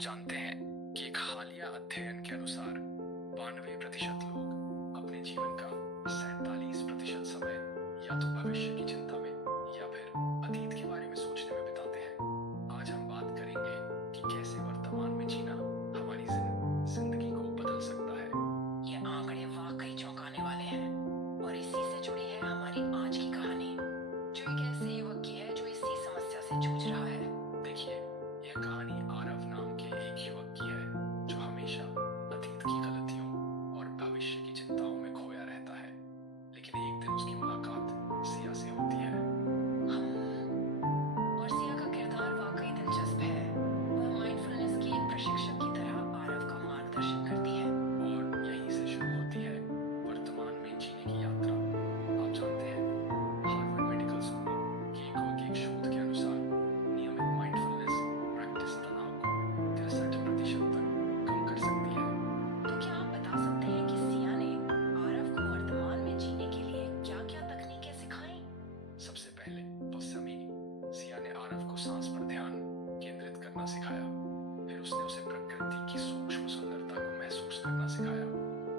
जानते हैं कि एक हालिया अध्ययन के अनुसार 92% लोग अपने जीवन का 47% समय या तो भविष्य की चिंता में या फिर अतीत के बारे में सोचने में बिताते हैं। आज हम बात करेंगे कि कैसे वर्तमान में जीना हमारी जिंदगी को बदल सकता है। ये आंकड़े वाकई चौंकाने वाले हैं और इसी से जुड़ी है हमारी आज की कहानी, जो एक ऐसे युवक की है जो इसी समस्या से जूझ रहा है। देखिए, यह कहानी आरव नाम के एक युवक की है जो हमेशा अतीत की गलतियों और भविष्य की चिंताओं में खोया रहता है। लेकिन एक दिन उसकी मुलाकात सिया से होती है। और सिया का किरदार वाकई दिलचस्प है। वह माइंडफुलनेस की एक प्रशिक्षक की तरह आरव का मार्गदर्शन करती है। और यहीं से शुरू होती है वर्तमान में जीने की यात्रा। आप जानते हैं, हार्वर्ड मेडिकल स्कूल के एक शोध के अनुसार नियमित माइंडफुलनेस प्रैक्टिस तनाव को 63% तक कम कर सकती है। तो क्या आप बता सकते हैं कि सिया ने आरव को वर्तमान में जीने के लिए क्या-क्या तकनीकें सिखाई? सबसे पहले तो सिया ने आरव को सांस पर ध्यान केंद्रित करना सिखाया। फिर उसने उसे प्रकृति की सूक्ष्म सुंदरता को महसूस करना सिखाया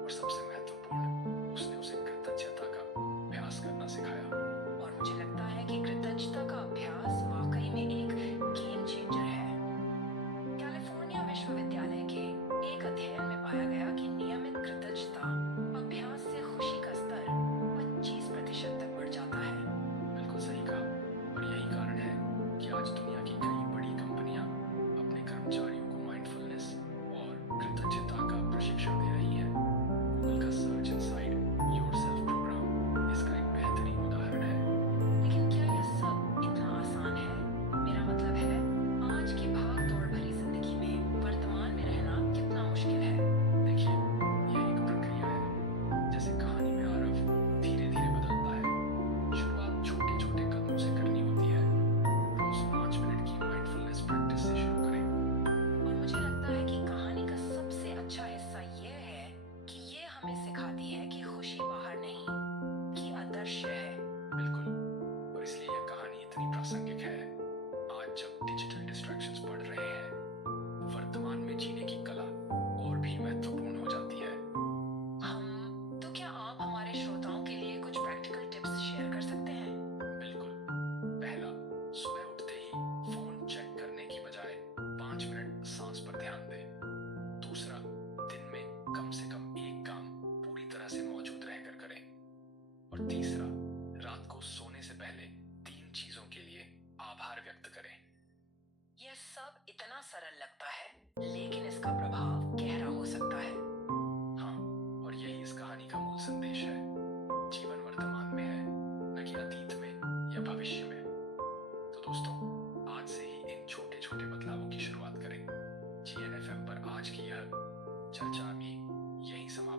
और सबसे महत्वपूर्ण, उसने उसे कृतज्ञता का अभ्यास करना सिखाया। और मुझे लगता है कि कृतज्ञता का अभ्यास वाकई में एक गेम चेंजर है। कैलिफोर्निया विश्वविद्यालय के एक अध्ययन में पाया गया कि नियमित कृतज्ञता अभ्यास से खुशी का स्तर 25% तक बढ़ जाता है। बिल्कुल सही कहा। और यही कारण है कि आज दुनिया की कई बड़ी कंपनियां अपने कर्मचारियों को माइंडफुलनेस और कृतज्ञता का प्रशिक्षण दे रही हैं। गूगल का सर्च इनसाइड योरसेल्फ प्रोग्राम इसका एक बेहतरीन उदाहरण है। लेकिन क्या यह सब इतना आसान है? मेरा मतलब है, आज की भाग-दौड़ भरी जिंदगी में वर्तमान में रहना कितना मुश्किल है। देखिए, यह एक प्रक्रिया है। जैसे कहानी में आरव धीरे-धीरे बदलता है। शुरुआत छोटे-छोटे कदमों से करनी होती है। रोज 5 मिनट की माइंडफुलनेस प्रैक्टिस से शुरू करें। और मुझे लगता है कि कहानी का सबसे अच्छा हिस्सा ये है कि ये हमें सिखाती है कि खुशी बाहर नहीं, कि अदृश्य है। बिल्कुल, और इसलिए यह कहानी इतनी प्रासंगिक है। आज जब डिजिटल डिस्ट्रैक्शंस बढ़ रहे हैं, वर्तमान में जीने की कला और भी महत्वपूर्ण हो जाती है। तो क्या आप हमारे श्रोताओं के लिए कुछ प्रैक्टिकल टिप्स शेयर कर सकते हैं? बिल्कुल। पहला, सुबह उठते ही फोन चेक करने की बजाय 5 मिनट सांस पर ध्यान दें। दूसरा, दिन में कम से कम एक काम पूरी तरह से मौजूद रहकर करें। और तीसरा, रात को सोने से पहले 3 चीजों के लिए आभार व्यक्त करें। यह सब इतना सरल लगता है, लेकिन इसका प्रभाव गहरा हो सकता है। हाँ, और यही इस कहानी का मूल संदेश है। जीवन वर्तमान में है, न कि अतीत में या भविष्य में। तो दोस्तों, आज से ही इन छोटे-छोटे बदलावों की शुरुआत करें। GNFM पर आज की यह चर्चा अभी यहीं समाप्त